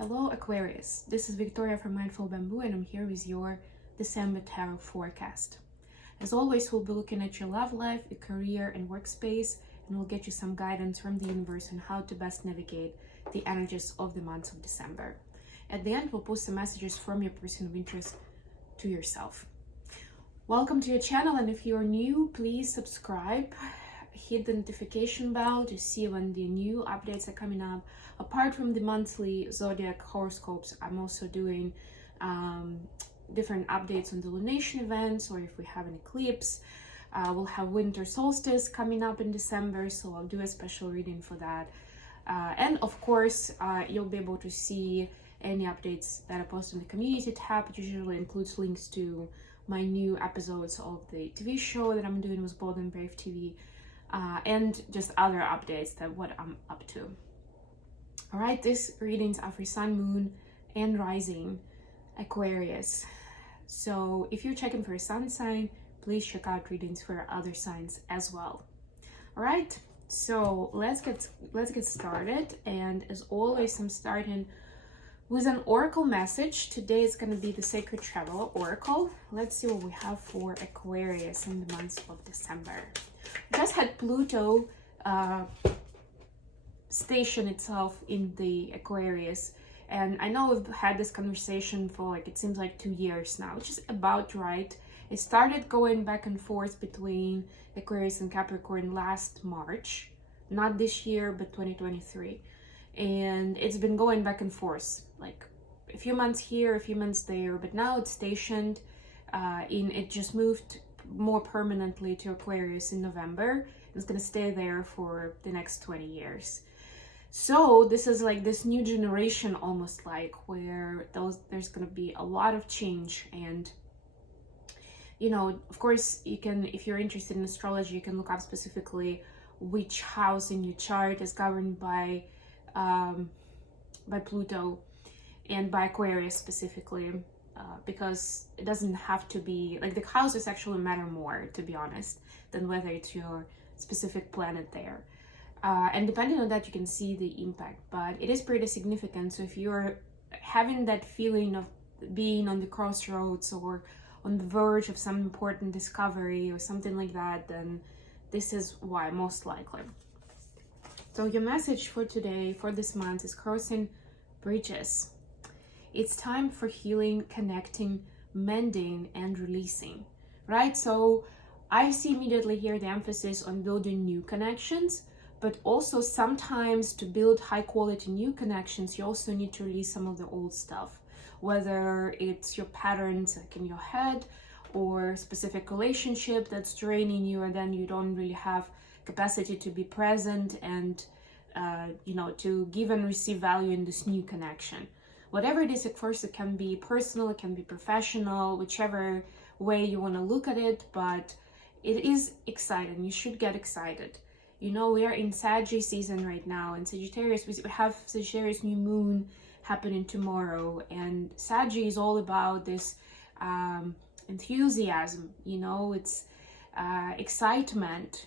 Hello Aquarius, this is Victoria from Mindful Bamboo and I'm here with your December tarot forecast. As always, we'll be looking at your love life, your career and workspace, and we'll get you some guidance from the universe on how to best navigate the energies of the month of December. At the end, we'll post some messages from your person of interest to yourself. Welcome to your channel, and if you're new, please subscribe. Hit the notification bell to see when the new updates are coming up. Apart from the monthly zodiac horoscopes, I'm also doing different updates on the lunation events, or if we have an eclipse. We'll have winter solstice coming up in December, so I'll do a special reading for that. And of course, you'll be able to see any updates that I post on the community tab. It usually includes links to my new episodes of the TV show that I'm doing with Bold and Brave TV. And just other updates that what I'm up to. All right, these readings are for Sun, Moon, and Rising Aquarius. So if you're checking for a sun sign, please check out readings for other signs as well. All right, so let's get started. And as always, I'm starting with an oracle message. Today is going to be the Sacred Traveler Oracle. Let's see what we have for Aquarius in the month of December. Just had Pluto station itself in the Aquarius, and I know we've had this conversation for it seems like 2 years now, which is about right. It started going back and forth between Aquarius and Capricorn last March, not this year but 2023, and it's been going back and forth, like a few months here, a few months there, but now it's stationed it just moved more permanently to Aquarius in November. It's going to stay there for the next 20 years. So this is like this new generation, almost like, where there's going to be a lot of change. And you know, of course, you can, if you're interested in astrology, you can look up specifically which house in your chart is governed by Pluto and by Aquarius specifically. Because it doesn't have to be like, the houses actually matter more, to be honest, than whether it's your specific planet there. And depending on that, you can see the impact, but it is pretty significant. So if you're having that feeling of being on the crossroads or on the verge of some important discovery or something like that, then this is why, most likely. So your message for today, for this month, is crossing bridges. It's time for healing, connecting, mending, and releasing, right? So I see immediately here the emphasis on building new connections, but also sometimes to build high quality new connections, you also need to release some of the old stuff, whether it's your patterns like in your head or specific relationship that's draining you, and then you don't really have capacity to be present and, you know, to give and receive value in this new connection. Whatever it is, at first it can be personal, it can be professional, whichever way you want to look at it, but it is exciting. You should get excited. You know, we are in Sagittarius season right now, and Sagittarius, we have Sagittarius new moon happening tomorrow, and Sagittarius is all about this enthusiasm, you know, it's excitement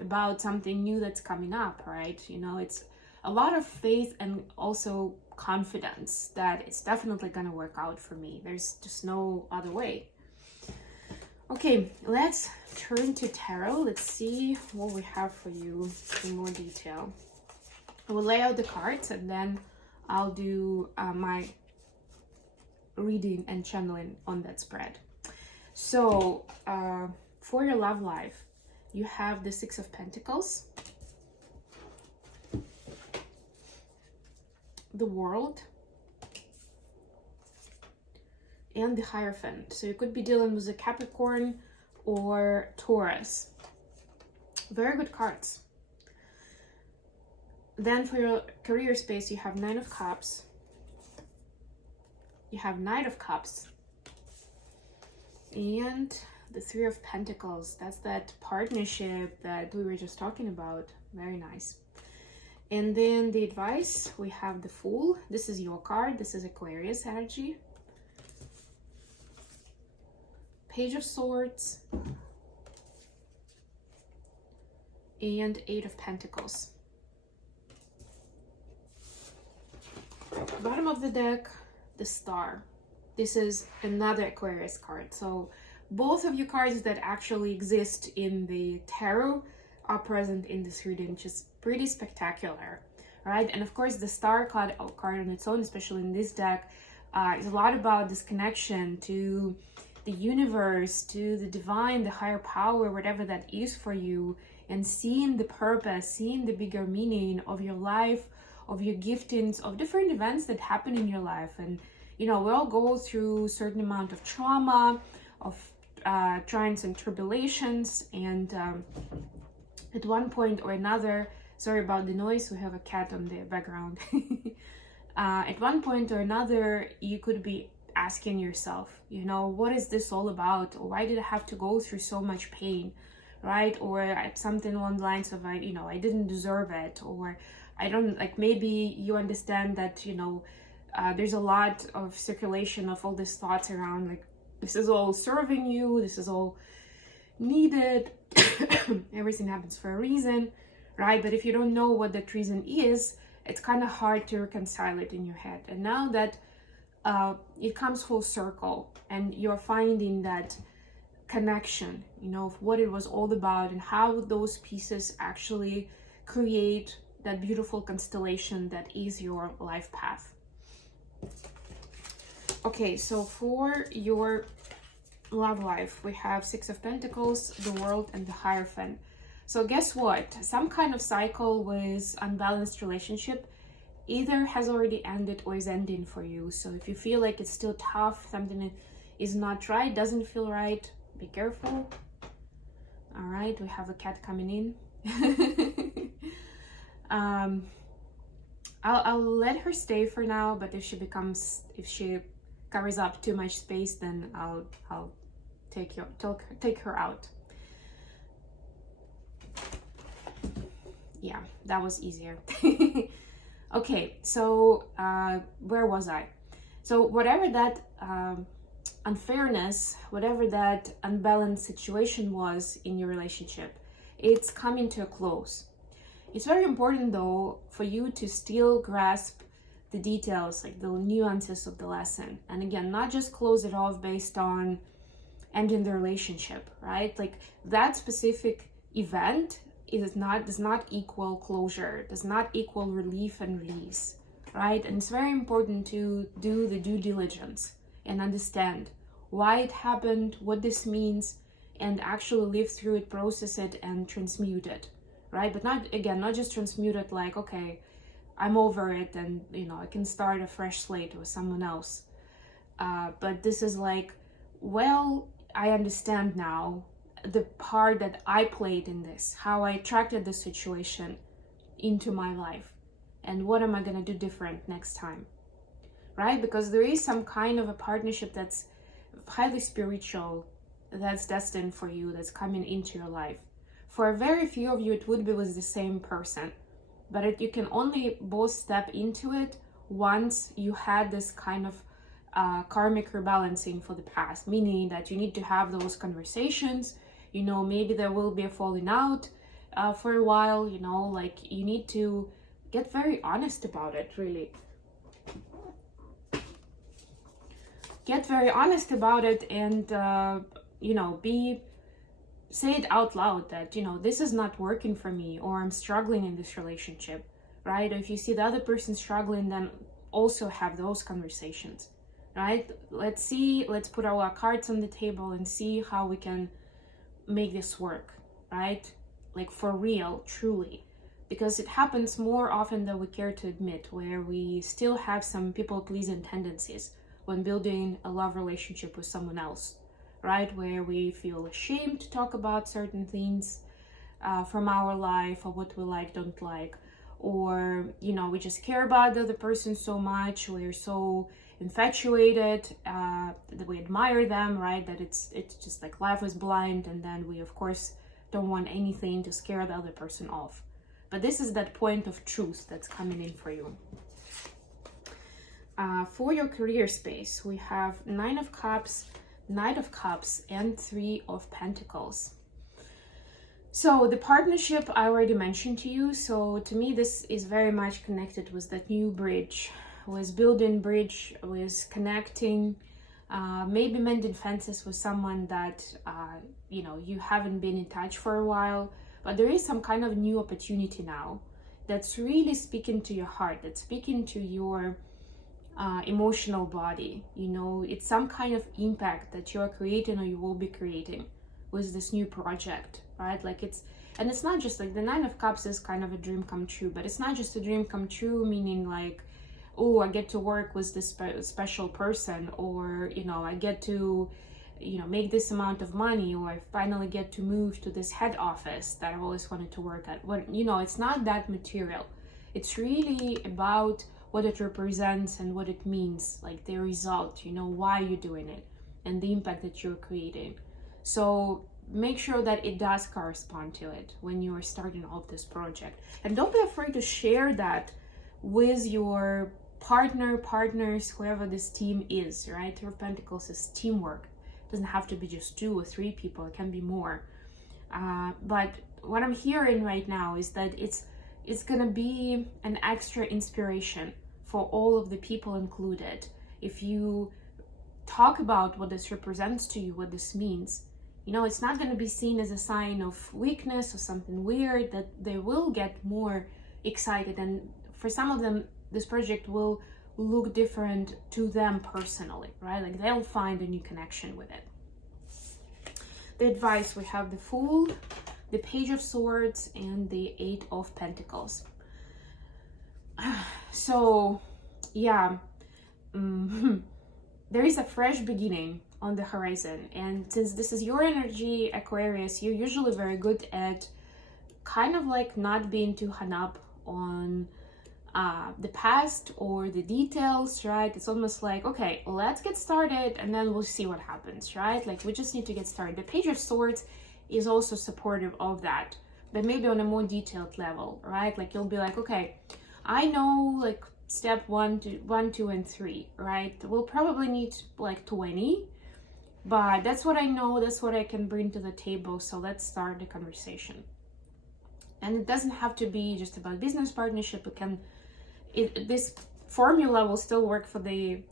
about something new that's coming up, right? You know, it's a lot of faith and also confidence that it's definitely gonna work out for me. There's just no other way. Okay, let's turn to tarot. Let's see what we have for you in more detail. I will lay out the cards and then I'll do my reading and channeling on that spread. So for your love life, you have the Six of Pentacles, the World, and the Hierophant. So you could be dealing with a Capricorn or Taurus. Very good cards. Then for your career space, you have Nine of Cups, you have Knight of Cups, and the Three of Pentacles. That's that partnership that we were just talking about. Very nice. And then the advice, we have the Fool. This is your card. This is Aquarius energy. Page of Swords. And Eight of Pentacles. bottom of the deck, the Star. This is another Aquarius card. So both of you cards that actually exist in the tarot are present in this reading, which is pretty spectacular, right? And of course, the Star card on its own, especially in this deck, is a lot about this connection to the universe, to the divine, the higher power, whatever that is for you, and seeing the purpose, seeing the bigger meaning of your life, of your giftings, of different events that happen in your life. And we all go through a certain amount of trauma, of trials and tribulations, and at one point or another, sorry about the noise, we have a cat on the background. At one point or another, you could be asking yourself, what is this all about? Or why did I have to go through so much pain, right? Or something along the lines of, I didn't deserve it, or I don't, maybe you understand that, there's a lot of circulation of all these thoughts around, this is all serving you, this is all needed, everything happens for a reason, right? But if you don't know what that reason is, it's kind of hard to reconcile it in your head. And now that it comes full circle and you're finding that connection, of what it was all about and how those pieces actually create that beautiful constellation that is your life path. Okay, so for your love life, we have Six of Pentacles, the World, and the Hierophant. So guess what? Some kind of cycle with unbalanced relationship either has already ended or is ending for you. So if you feel like it's still tough, something is not right, doesn't feel right, be careful. All right, we have a cat coming in. I'll let her stay for now, but if she covers up too much space, then I'll take her out. Yeah, that was easier. Okay, so where was I? So whatever that unfairness, whatever that unbalanced situation was in your relationship, it's coming to a close. It's very important though for you to still grasp the details, the nuances of the lesson. And again, not just close it off based on ending the relationship, right? That specific event does not equal closure, does not equal relief and release, right? And it's very important to do the due diligence and understand why it happened, what this means, and actually live through it, process it, and transmute it, right? But not just transmute it okay, I'm over it and I can start a fresh slate with someone else. But this is well, I understand now the part that I played in this, how I attracted the situation into my life, and what am I gonna do different next time, right? Because there is some kind of a partnership that's highly spiritual, that's destined for you, that's coming into your life. For a very few of you, it would be with the same person, but you can only both step into it once you had this kind of karmic rebalancing for the past, meaning that you need to have those conversations. Maybe there will be a falling out for a while, you need to get very honest about it, really. Get very honest about it and, say it out loud that, this is not working for me, or I'm struggling in this relationship, right? Or if you see the other person struggling, then also have those conversations, right? Let's put our cards on the table and see how we can make this work, right? For real, truly, because it happens more often than we care to admit, where we still have some people-pleasing tendencies when building a love relationship with someone else, right? Where we feel ashamed to talk about certain things from our life, or what we don't like, or we just care about the other person so much, we're so infatuated that we admire them, right? That it's just life is blind, and then we of course don't want anything to scare the other person off. But this is that point of truth that's coming in for you. For your career space, we have Nine of Cups, Knight of Cups, and Three of Pentacles. So the partnership I already mentioned to you. So to me, this is very much connected with that new bridge, with building bridge, with connecting, maybe mending fences with someone that you know, you haven't been in touch for a while, but there is some kind of new opportunity now that's really speaking to your heart, that's speaking to your emotional body. You know, it's some kind of impact that you're creating or you will be creating with this new project, right? Like and it's not just like the Nine of Cups is kind of a dream come true, but it's not just a dream come true, meaning like, oh, I get to work with this special person, or, you know, I get to, you know, make this amount of money, or I finally get to move to this head office that I've always wanted to work at. Well, you know, it's not that material. It's really about what it represents and what it means, like the result, you know, why you're doing it and the impact that you're creating. So make sure that it does correspond to it when you are starting off this project. And don't be afraid to share that with your partners, whoever this team is, right? Three of Pentacles is teamwork. It doesn't have to be just 2 or 3 people, it can be more. But what I'm hearing right now is that it's gonna be an extra inspiration for all of the people included. If you talk about what this represents to you, what this means, you know, it's not going to be seen as a sign of weakness or something weird, that they will get more excited. And for some of them, this project will look different to them personally, right? Like they'll find a new connection with it. The advice, we have the Fool, the Page of Swords, and the 8 of Pentacles. So, yeah, there is a fresh beginning on the horizon, and since this is your energy, Aquarius, you're usually very good at kind of like not being too hung up on the past or the details, right? It's almost like, okay, let's get started and then we'll see what happens, right? Like we just need to get started. The Page of Swords is also supportive of that, but maybe on a more detailed level, right? Like you'll be like, okay, I know like step 1, 2, and 3, right? We'll probably need like 20, but that's what I know, that's what I can bring to the table, so let's start the conversation. And it doesn't have to be just about business partnership. This formula will still work for the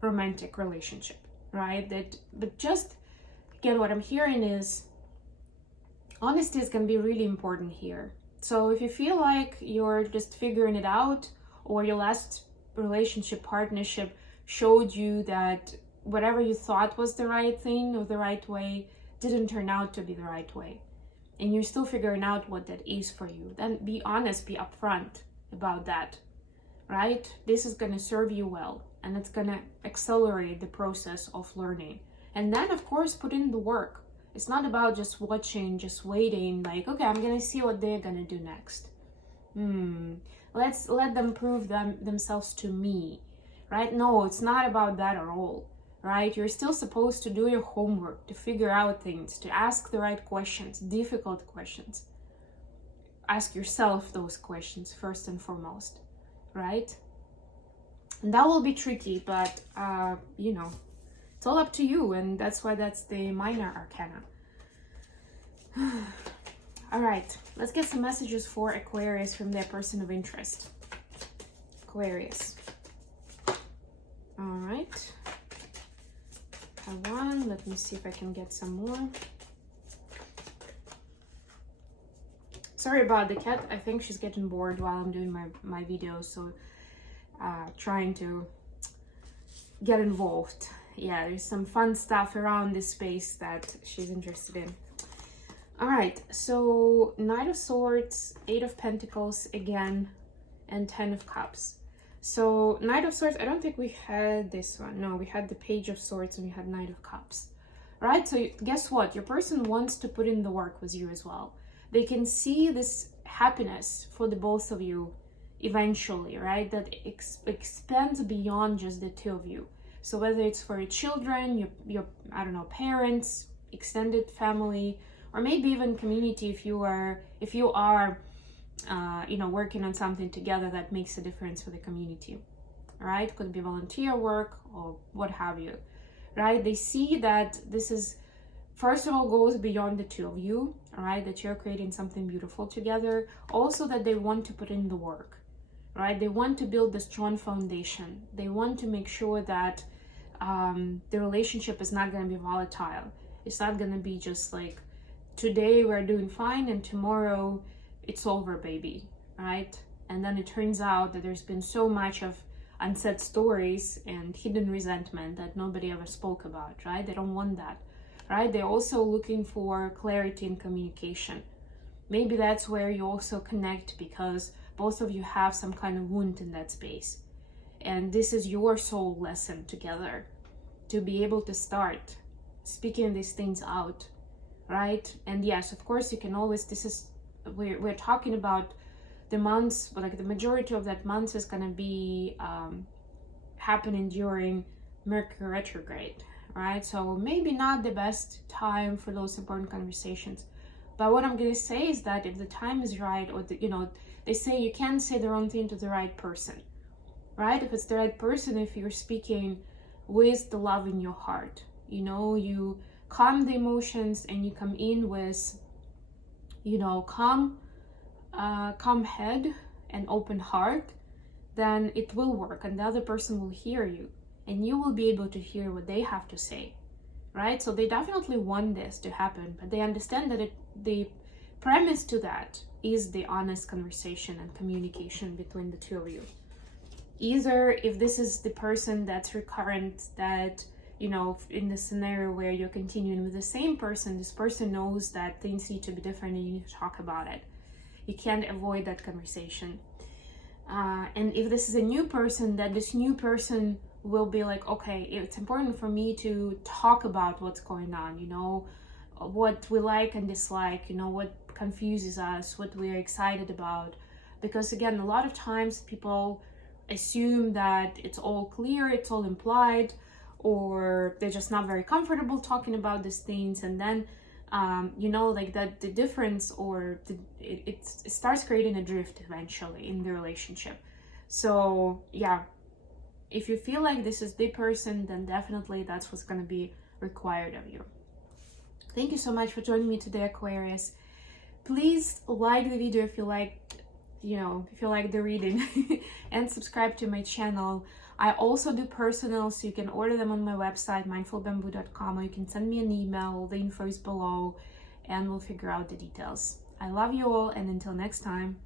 romantic relationship, right? But just again, what I'm hearing is honesty is going to be really important here. So if you feel like you're just figuring it out, or your last relationship partnership showed you that whatever you thought was the right thing or the right way didn't turn out to be the right way, and you're still figuring out what that is for you, then be honest, be upfront about that, right? This is going to serve you well, and it's going to accelerate the process of learning. And then, of course, put in the work. It's not about just watching, just waiting, like, okay, I'm going to see what they're going to do next. Let's let them prove themselves to me, right? No, it's not about that at all, right? You're still supposed to do your homework, to figure out things, to ask the right questions, difficult questions. Ask yourself those questions first and foremost, right? And that will be tricky, but, you know, it's all up to you, and that's why that's the minor arcana. All right, let's get some messages for Aquarius from their person of interest. Aquarius. All right. Have one. Let me see if I can get some more. Sorry about the cat. I think she's getting bored while I'm doing my videos, so trying to get involved. Yeah, there's some fun stuff around this space that she's interested in. All right, so Knight of Swords, 8 of Pentacles again, and 10 of Cups. So Knight of Swords, I don't think we had this one. No, we had the Page of Swords and we had Knight of Cups. Right, so guess what? Your person wants to put in the work with you as well. They can see this happiness for the both of you eventually, right? That expands beyond just the two of you. So whether it's for your children, your I don't know, parents, extended family, or maybe even community, if you are you know, working on something together that makes a difference for the community, right? Could be volunteer work or what have you, right? They see that this is, first of all, goes beyond the two of you, all right? That you're creating something beautiful together. Also that they want to put in the work, right? They want to build a strong foundation. They want to make sure that the relationship is not going to be volatile. It's not going to be just like, today we're doing fine and tomorrow it's over, baby, right? And then it turns out that there's been so much of unsaid stories and hidden resentment that nobody ever spoke about, right? They don't want that, right? They're also looking for clarity and communication. Maybe that's where you also connect, because both of you have some kind of wound in that space. And this is your soul lesson together, to be able to start speaking these things out, right? And yes, of course, you can always, we're talking about the months, but like the majority of that month is going to be happening during Mercury retrograde, right? So maybe not the best time for those important conversations. But what I'm going to say is that if the time is right, or they say you can't say the wrong thing to the right person, right? If it's the right person, if you're speaking with the love in your heart, you calm the emotions and you come in with, calm head and open heart, then it will work, and the other person will hear you, and you will be able to hear what they have to say, right? So they definitely want this to happen, but they understand that the premise to that is the honest conversation and communication between the two of you. Either if this is the person that's recurrent, that, in the scenario where you're continuing with the same person, this person knows that things need to be different and you need to talk about it. You can't avoid that conversation. And if this is a new person, that this new person will be like, okay, it's important for me to talk about what's going on, what we like and dislike, what confuses us, what we're excited about. Because again, a lot of times people assume that it's all clear, it's all implied, or they're just not very comfortable talking about these things, and then like that the difference, or it starts creating a drift eventually in the relationship. So yeah, if you feel like this is the person, then definitely that's what's going to be required of you. Thank you so much for joining me today, Aquarius. Please like the video if you like the reading and subscribe to my channel. I also do personals, so you can order them on my website, mindfulbamboo.com, or you can send me an email. The info is below and we'll figure out the details. I love you all, and until next time.